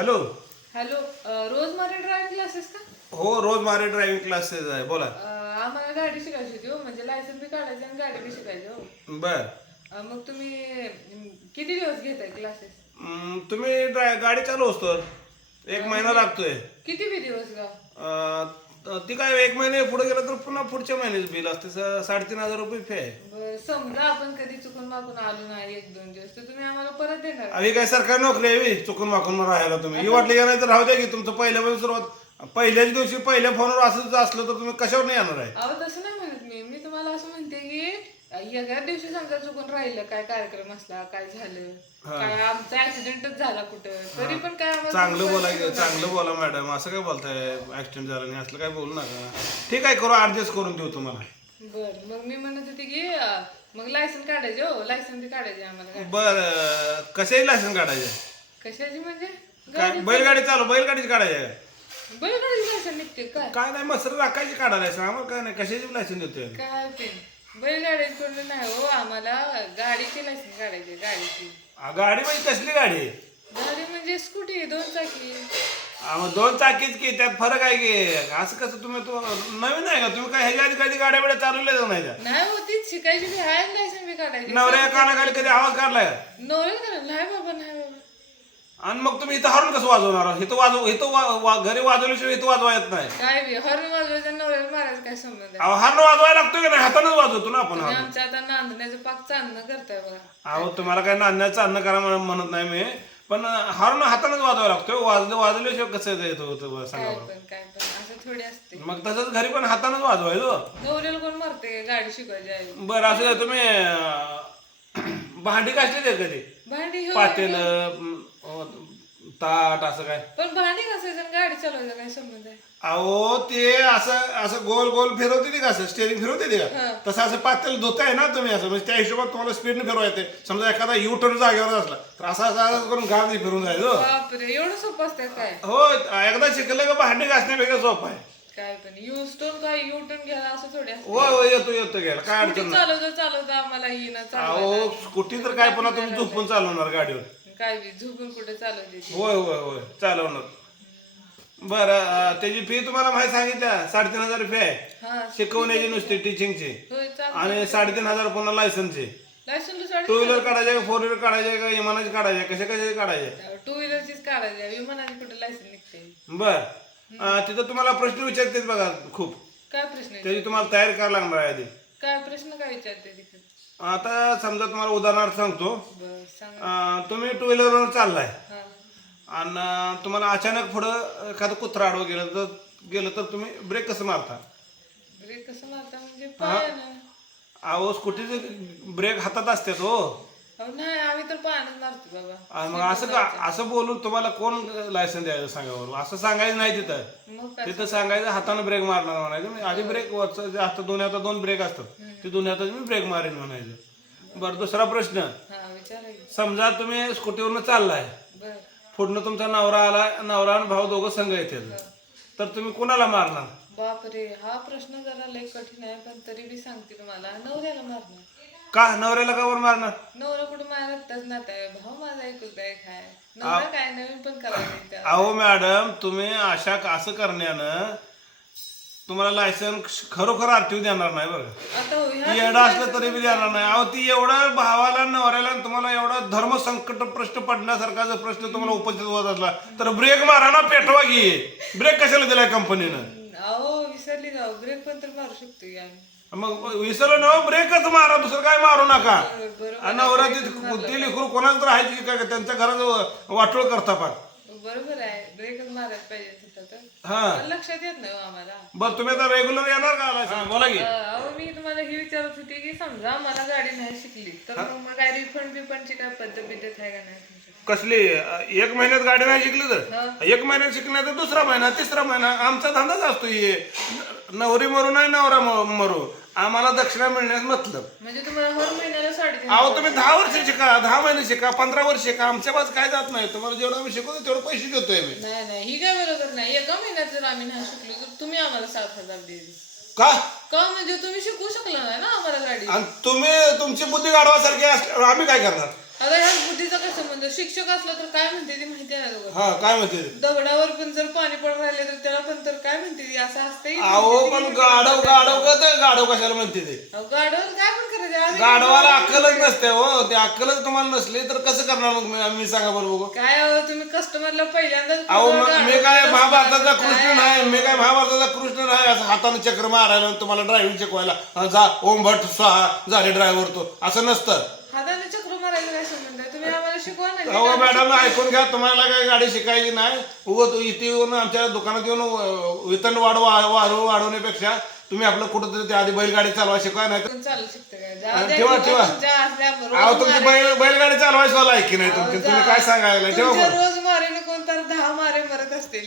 Hello hello रोज Marathi driving classes का? हो रोज मारे ड्रायव्हिंग क्लासेस आहे. बोला. अ, आम्हाला गाडी शिकायची होती हो. म्हणजे लायसन्स बी काढायचं आणि गाडी बी शिकायची हो. बर. अ, मग तुम्ही अम, किती दिवस घेताय क्लासेस तुम्ही ड्राय गाडी चालू असतो. एक महिना लागतोय. किती बी दिवस अं, त- काय एक महिने पुढे गेलं तर पुन्हा पुढच्या महिन्याचं बिल असते. स- साडेतीन हजार रुपये फी आहे. बरं, समजा आपण कधी चुकून मागून आलो नाही एक दोन दिवस तर तुम्ही आम्हाला परत देणार. आम्ही काय सरकारी नोकरी आहे बी, चुकून वाकून राहायला तुम्ही. ही वाटली का नाही तर राहू द्या की तुमचं पहिल्यापासून सुरुवात. पहिल्याच दिवशी पहिल्या फोनवर असं असलं तर तुम्ही कशावर नाही येणार आहे? अहो तसं नाही मी मी तुम्हाला असं म्हणते की एका दिवशी समजा चुकून राहिलं काय कार्यक्रम असला काय झालं काय आमचा ऍक्सिडेंटच झाला कुठं तरी पण काय आम्हाला चांगलं बोला की चांगलं बोला मॅडम असं काय बोलताय? ऍक्सिडेंट झालं नाही असलं काय बोलू नका. ठीक आहे करू ऍडजस्ट करून देऊ तुम्हाला. बर मग मी म्हणत होते की अं, मग लायसन काढायचे हो लायसन बी काढायचे आम्हाला गाडी. बर कशाही लायसन्स काढायचे? कशाची म्हणजे? काय बैलगाडी चालू बैलगाडीची काढायची आहे. बैलगाडी लायसन निघते काय? काय नाही मसर राखायची काढा लायसन आम्हाला काय नाही कशाची लायसन देतोय काय ते? बैलगाडीकडून नाही हो आम्हाला गाडीची लायसन काढायची गाडीची. आ, गाडी म्हणजे कसली गाडी? गाडी म्हणजे स्कूटी दोन चाकी. आ, मग दोन चाकीच की त्यात फरक आहे की असं कसं तुम्ही तो नवीन आहे का? तुम्ही काय ह्याच्या आधी कधी गाड्या बिड्या चालवल्या नाही का नाही हो तीच शिकायची बी आहे लायसन बी काढायची. नवऱ्या कानाखाली कधी आवाज काढलाय? का? नवरे करा नाही बाबा नाही बाबा. आणि मग तुम्ही इथं हरून कसं वाजवणार? इथं वाजव इथं वा- वा- घरी वाजवल्याशिवाय इथं वाजवा येत नाही. काय बी हॉर्न वाजवायचा नवऱ्याला मारायचा काय संबंध आहे? अहो हारण वाजवायला लागतो की नाही? हातानच वाजवतो ना आपण तुम्ही हारून. आमच्या आता नांदण्याचं पाक चांदणं करताय बघा. अहो तुम्हाला काय नांदण्याचं अन्न करा म्हणत नाही मी. पण हारून हातानच वाजवायला लागतो वाजलं वाजवल्याशिवाय कसं येतं सांगा काय बरं. पण काय पण. असं थोडी असते. मग तसंच घरी पण हातानच वाजवायचं नवऱ्याला कोण मारते गाडी शिकवायची बरं असं तुम्ही अं, भांडी घासली ते कधी? भांडी हो. पातेल ताट असं काय? पण भांडी घासायचं आणि गाडी चालवायचा काय संबंध आहे? अहो ते असं असं गोल गोल फिरवते ते का असं स्टेरिंग फिरवते ते. का तसं असं पातेल धुताय ना तुम्ही असं म्हणजे त्या हिशोबात तुम्हाला स्पीडने फिरवा येते समजा एखादा यू टर्न जागेवर असला तर असं असं असं करून गाडी फिरून जायचं बापरे एवढं सोपं असतं काय? हो एकदा शिकलं का भांडी घासण्यापेक्षा सोपं आहे. काय पण यू स्टोन काय यू टर्न घ्यायला असं थोडी असतं. हो हो येतो येतो घ्यायला. काय अडचण स्कूटी चालवता चालवता आम्हाला ही ना अहो स्कूटी तर काय पुन्हा तुम्ही झोपून चालवणार गाडीवर. काय बी झोपून कुठे चालवते ती. होय होय होय चालवणार. बरं अं, त्याची फी तुम्हाला माहिती सांगितल्या. साडेतीन हजार फी आहे. हा शिकवण्याची नुसती टीचिंगची होय चाल आणि साडेतीन हजार पुन्हा लायसन्सची लायसन साडी टू व्हीलर काढायचे का फोर व्हीलर काढायचे का विमानाची काढायचे कशा कशाचे काढायचे टू व्हीलरचीच काढायची विमानाची कुठे लायसन निघते? बर. अं, तिथं तुम्हाला प्रश्न विचारतेच बघा खूप. काय प्रश्न आहे? त्याची तुम्हाला तयारी करायला लागणार आहे आधी. काय प्रश्न काय विचारते आता समजा तुम्हाला उदाहरणार्थ सांगतो. बर सांग. अं, तुम्ही टू व्हीलरवर चाललाय. हा. आणि तुम्हाला अचानक पुढं एखादं कुत्रा आडवं गेलं तर गेलं तर तुम्ही ब्रेक कसं मारता? ब्रेक कसं मारता? म्हणजे पायानं. अहो स्कूटीचे ब्रेक हातात असतात हो. नाही आम्ही तर मारतो बाबा. मग असं का असं बोलून तुम्हाला कोण लायसन द्यायचं सांगा असं सांगायचं नाही तिथं. मग काय तिथं सांगायचं हाताने ब्रेक मारणार म्हणायचं. म्हणजे आधी ब्रेक वरचं जे हातात दोन्ही हातात दोन ब्रेक असतात. ते दोन्ही हातात मी ब्रेक मारेन म्हणायचं. बरं दुसरा प्रश्न. हा विचारा की. समजा तुम्ही स्कूटीवरनं चाललाय. बर. पुढनं तुमचा नवरा आला नवरा आणि भाऊ दोघं संघ येतात तर तुम्ही कोणाला मारणार? बापरे हा प्रश्न जरा लय कठीण आहे पण तरी बी सांगते तुम्हाला नवऱ्याला मारणार. का? नवऱ्याला का बरं मारणार? नवरा कुठं मारतच नात आहे भाऊ माझा ऐकूच आहे. काय नवरा काय नवीन पण करायला अहो मॅडम तुम्ही अशा असं करण्यानं तुम्हाला लायसन खरोखर आरटीओ देणार नाही बरं. आता हो, ह्या येडं असलं तरी बी देणार नाही. अहो ती एवढं भावाला नवऱ्याला आणि तुम्हाला एवढा धर्म संकट प्रश्न पडण्यासारखा जर प्रश्न तुम्हाला उपस्थित होत असला तर ब्रेक मारा ना पेटवा की. ब्रेक कशाला दिलाय कंपनीनं अहो विसरली गाव ब्रेक पण तर मारू शकतो की आम्ही. मग विसरलं ना ब्रेकच मारा काय मारू नका. आणि नवरा ती लेकरू कोणाच तर आहे की काय त्यांच्या घरात वाटोळ करता पाक बरोबर आहे. ब्रेकच मारायला पाहिजे तिथं तर. हा. पण लक्षात येत नाही हो आम्हाला. बरं तुम्ही आता रेग्युलर येणार का? बोला की. अं, अहो मी तुम्हाला हे विचारत होते की समजा मला गाडी नाही शिकली तर मग काय रिफंड बिफंडची काय पद्धत बिद्धत आहे का नाही तुमच्याकडे? कसली? अ, एक महिन्यात गाडी नाही शिकली तर? एक महिन्यात शिकणार तर दुसरा महिना तिसरा महिना आमचा धंदाच असतो हे. नवरी मरू नाही नवरा म- मरू. आम्हाला दक्षिणा मिळण्यास मतलब. म्हणजे तुम्हाला हर महिन्याला साडेतीन अहो तुम्ही दहा वर्ष शिका दहा महिने शिका पंधरा वर्ष शिका. आमच्या पास काय जात नाही. तुम्हाला जेवढं आम्ही शिकवतो तेवढं पैसे देतोय मी. नाही नाही ही काय बरोबर नाही. एका महिन्यात जर आम्ही नाही शिकलो तर तुम्ही आम्हाला सात हजार दिले का? का म्हणजे तुम्ही शिकू शकला नाही ना आम्हाला गाडी? आणि तुम्ही तुमची बुद्धी गाढवासारखी असल्यावर आम्ही काय करणार? आता ह्या बुद्धीचा काय संबंध? शिक्षक असला तर काय म्हणते ती माहिती आहे ना तुला? हा काय म्हणते ते? दगडावर पण जर पाणी पडून राहिले तर त्याला पण तर काय म्हणते ती? असं असते अहो पण गाडव गाडव का ते गाडव कशाला म्हणते ते? गाडवर काय पण करायचं? आम्ही गाडवाला अक्कलच नसते हो. ते अक्कलच तुम्हाला नसली तर कसं करणार मग मी- मी सांगा बरं बघू. काय अहो, तुम्ही कस्टमरला पहिल्यांदाच अहो मग मी काय महाभारताचा? कृष्ण नाही मी काय महाभारताचा कृष्ण नाही? असं हाताने चक्र मारायला आणि तुम्हाला ड्रायव्हिंग शिकवायला अं, जा ओम भट स्वाहा झाले ड्रायव्हर तो. असं नसतं. हाताने चक्र मारायचं काय संबंध आहे तुम्ही आम्हाला शिकवा ना अहो मॅडम ऐकून घ्या तुम्हाला काही गाडी शिकायची नाही. उगं तू इथे येऊन आमच्या दुकानात येऊन अं, वेतन वाढवा वाढव वाढवण्यापेक्षा तुम्ही आपलं कुठंतरी त्या आधी बैलगाडी चालवा शिकवा नाही कोण चालू शकतं काय? अं, जाऊ द्या ठेवा, की ठेवा. तुमच्या असल्या रोज अहो तुमची मारे- बैल बैलगाडी चालवायची मला ऐकी नाही तुमची. तुम्ही काय सांगायला ठेवा तुमच्या बरं. रोज मारेने कोण तर दहा मारे मरत असतील.